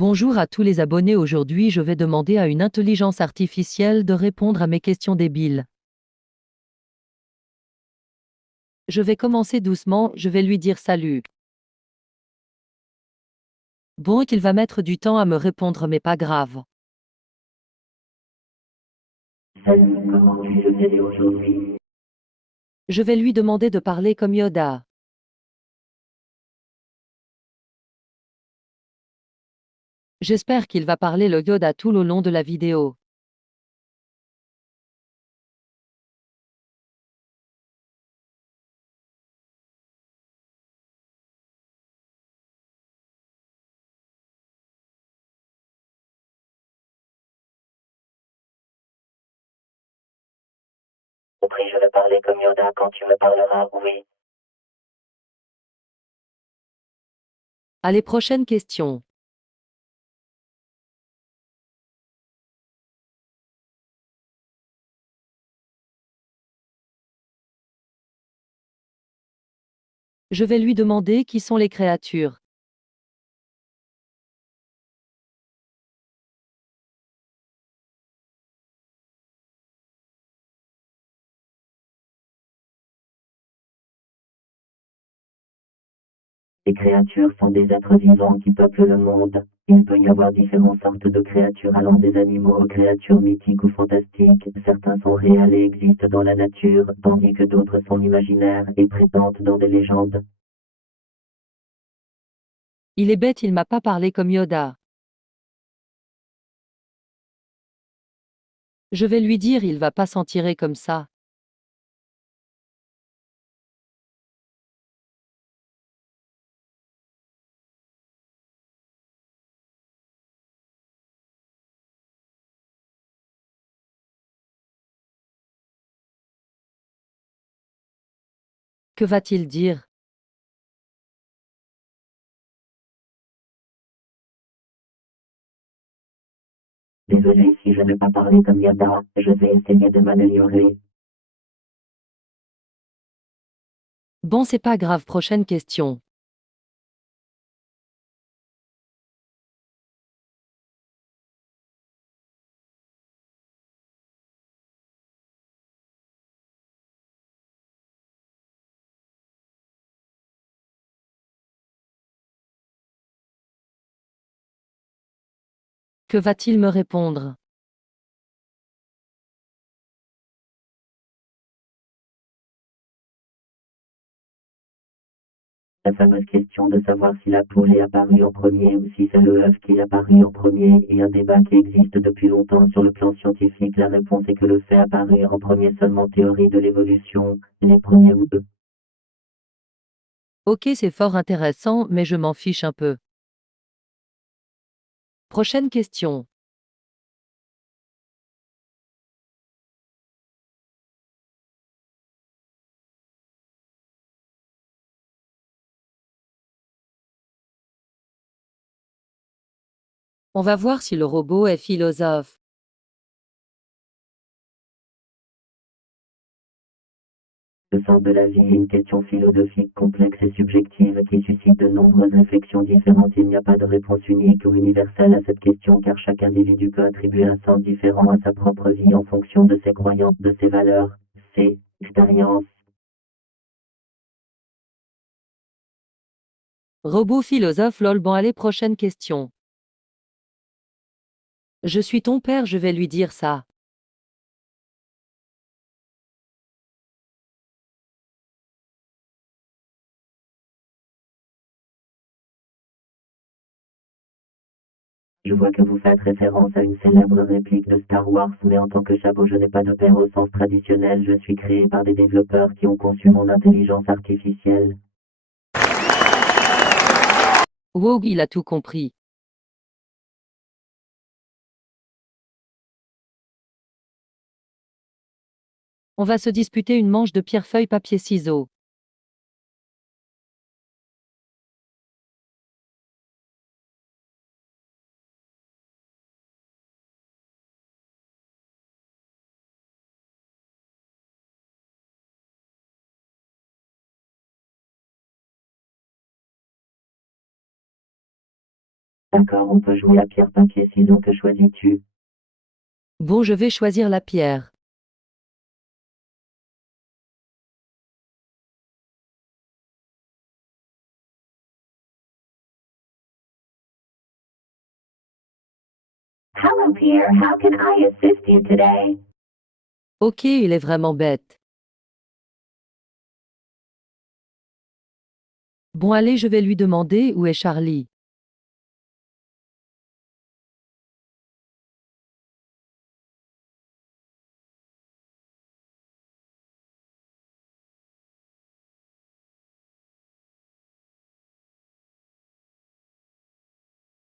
Bonjour à tous les abonnés. Aujourd'hui, je vais demander à une intelligence artificielle de répondre à mes questions débiles. Je vais commencer doucement, je vais lui dire salut. Bon, qu'il va mettre du temps à me répondre, mais pas grave. Salut, comment puis-je t'aider aujourd'hui? Je vais lui demander de parler comme Yoda. J'espère qu'il va parler le Yoda tout le long de la vidéo. Puis-je me parler comme Yoda quand tu me parleras? Oui. Allez, prochaine question. Je vais lui demander qui sont les créatures. Les créatures sont des êtres vivants qui peuplent le monde. Il peut y avoir différentes sortes de créatures allant des animaux aux créatures mythiques ou fantastiques. Certains sont réels et existent dans la nature, tandis que d'autres sont imaginaires et présentent dans des légendes. Il est bête, il m'a pas parlé comme Yoda. Je vais lui dire, il va pas s'en tirer comme ça. Que va-t-il dire? Désolé si je n'ai pas parlé comme Yoda, je vais essayer de m'améliorer. Bon, c'est pas grave, prochaine question. Que va-t-il me répondre? La fameuse question de savoir si la poule est apparue en premier ou si c'est le œuf qui est apparu en premier est un débat qui existe depuis longtemps sur le plan scientifique. La réponse est que le fait apparu en premier seulement théorie de l'évolution, les premiers ou eux. Ok, c'est fort intéressant, mais je m'en fiche un peu. Prochaine question. On va voir si le robot est philosophe. Le sens de la vie est une question philosophique complexe et subjective qui suscite de nombreuses réflexions différentes. Il n'y a pas de réponse unique ou universelle à cette question car chaque individu peut attribuer un sens différent à sa propre vie en fonction de ses croyances, de ses valeurs, ses expériences. Robot philosophe lol. Bon, allez, prochaine question. Je suis ton père, je vais lui dire ça. Je vois que vous faites référence à une célèbre réplique de Star Wars, mais en tant que chapeau, je n'ai pas de père au sens traditionnel. Je suis créé par des développeurs qui ont conçu mon intelligence artificielle. Wow, il a tout compris. On va se disputer une manche de pierre-feuille-papier-ciseaux. D'accord, on peut jouer à pierre, papier, ciseaux, que choisis-tu? Bon, je vais choisir la pierre. Hello, Pierre, how can I assist you today? Ok, il est vraiment bête. Bon, allez, je vais lui demander où est Charlie.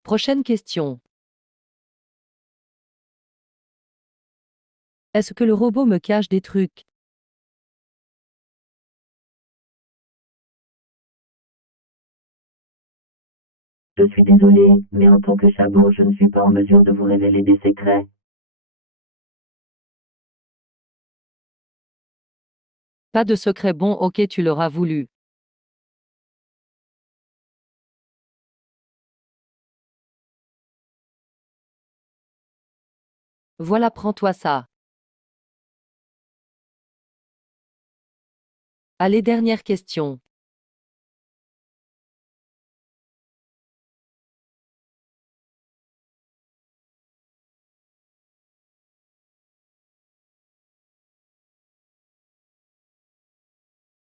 Prochaine question. Est-ce que le robot me cache des trucs? Je suis désolé, mais en tant que chabot, je ne suis pas en mesure de vous révéler des secrets. Pas de secret. Bon, ok, tu l'auras voulu. Voilà, prends-toi ça. Allez, dernière question.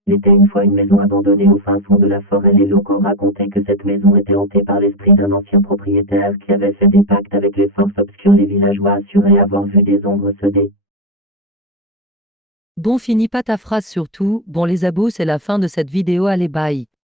Il était une fois une maison abandonnée au fin fond de la forêt. Les locaux racontaient que cette maison était hantée par l'esprit d'un ancien propriétaire qui avait fait des pactes avec les forces obscures. Les villageois assuraient avoir vu des ombres se dé. Bon, finis pas ta phrase surtout. Bon, les abos, c'est la fin de cette vidéo. Allez, bye.